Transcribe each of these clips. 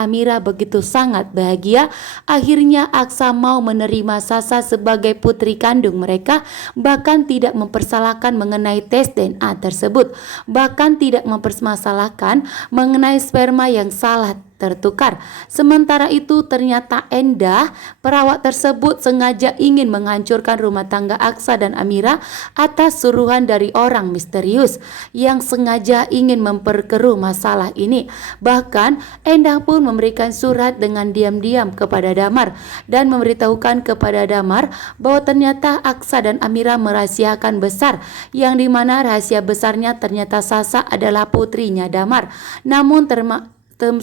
Amira begitu sangat bahagia. Akhirnya Aksa mau menerima Sasa sebagai putri kandung mereka, bahkan tidak mempersalahkan mengenai tes DNA tersebut, bahkan tidak mempermasalahkan mengenai sperma yang salah tertukar. Sementara itu ternyata Endah, perawat tersebut sengaja ingin menghancurkan rumah tangga Aksa dan Amira atas suruhan dari orang misterius yang sengaja ingin memperkeruh masalah ini. Bahkan Endah pun memberikan surat dengan diam-diam kepada Damar dan memberitahukan kepada Damar bahwa ternyata Aksa dan Amira merahasiakan besar, yang dimana rahasia besarnya ternyata Sasa adalah putrinya Damar. Namun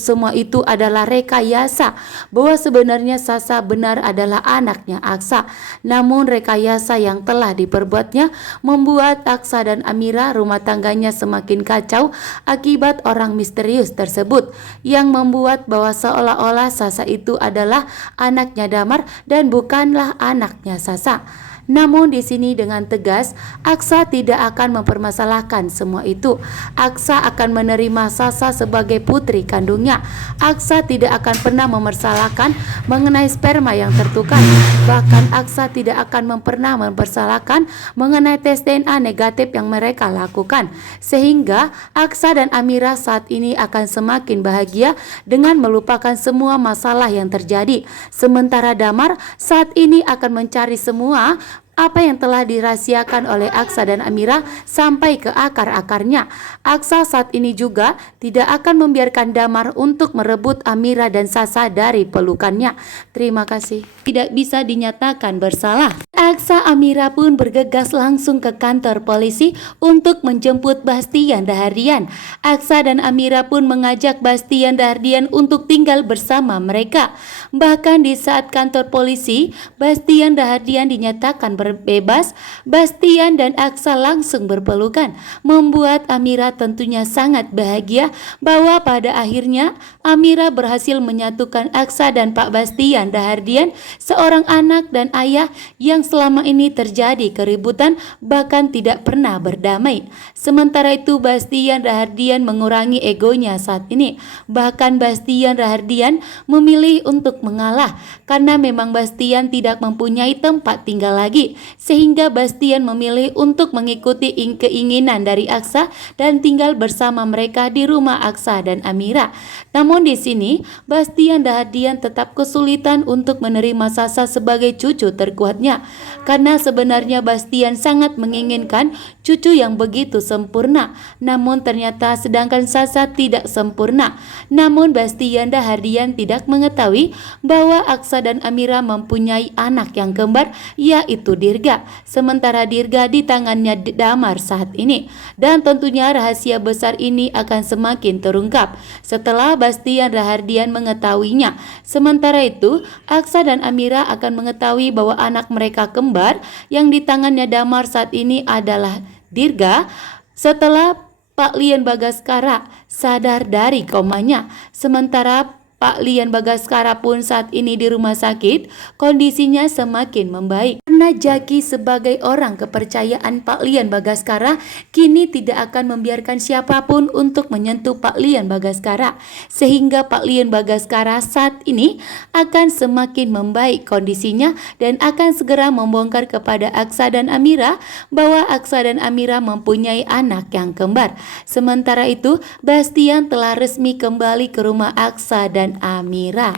semua itu adalah rekayasa, bahwa sebenarnya Sasa benar adalah anaknya Aksa. Namun rekayasa yang telah diperbuatnya membuat Aksa dan Amira rumah tangganya semakin kacau akibat orang misterius tersebut, yang membuat bahwa seolah-olah Sasa itu adalah anaknya Damar dan bukanlah anaknya Sasa. Namun di sini dengan tegas, Aksa tidak akan mempermasalahkan semua itu. Aksa akan menerima Sasa sebagai putri kandungnya. Aksa tidak akan pernah mempersalahkan mengenai sperma yang tertukar. Bahkan Aksa tidak akan pernah mempersalahkan mengenai tes DNA negatif yang mereka lakukan. Sehingga Aksa dan Amira saat ini akan semakin bahagia dengan melupakan semua masalah yang terjadi. Sementara Damar saat ini akan mencari semua apa yang telah dirahasiakan oleh Aksa dan Amira sampai ke akar-akarnya. Aksa saat ini juga tidak akan membiarkan Damar untuk merebut Amira dan Sasa dari pelukannya. Terima kasih. Tidak bisa dinyatakan bersalah. Aksa Amira pun bergegas langsung ke kantor polisi untuk menjemput Bastian Dahardian. Aksa dan Amira pun mengajak Bastian Dahardian untuk tinggal bersama mereka. Bahkan di saat kantor polisi, Bastian Dahardian dinyatakan bebas, Bastian dan Aksa langsung berpelukan, membuat Amira tentunya sangat bahagia bahwa pada akhirnya Amira berhasil menyatukan Aksa dan Pak Bastian Dahardian, seorang anak dan ayah yang selama ini terjadi keributan bahkan tidak pernah berdamai. Sementara itu Bastian Dahardian mengurangi egonya saat ini. Bahkan Bastian Dahardian memilih untuk mengalah karena memang Bastian tidak mempunyai tempat tinggal lagi, sehingga Bastian memilih untuk mengikuti keinginan dari Aksa dan tinggal bersama mereka di rumah Aksa dan Amira. Namun di sini Bastian Dahardian tetap kesulitan untuk menerima Sasa sebagai cucu terkuatnya, karena sebenarnya Bastian sangat menginginkan cucu yang begitu sempurna. Namun ternyata sedangkan Sasa tidak sempurna. Namun Bastian Dahardian tidak mengetahui bahwa Aksa dan Amira mempunyai anak yang kembar, yaitu Dirga. Sementara Dirga di tangannya Damar saat ini. Dan tentunya rahasia besar ini akan semakin terungkap setelah Bastian Dahardian mengetahuinya. Sementara itu Aksa dan Amira akan mengetahui bahwa anak mereka kembar yang di tangannya Damar saat ini adalah Dirga setelah Pak Lian Bagaskara sadar dari komanya. Sementara Pak Lian Bagaskara pun saat ini di rumah sakit, kondisinya semakin membaik. Karena Jaki sebagai orang kepercayaan Pak Lian Bagaskara kini tidak akan membiarkan siapapun untuk menyentuh Pak Lian Bagaskara, sehingga Pak Lian Bagaskara saat ini akan semakin membaik kondisinya dan akan segera membongkar kepada Aksa dan Amira bahwa Aksa dan Amira mempunyai anak yang kembar. Sementara itu Bastian telah resmi kembali ke rumah Aksa dan Amira.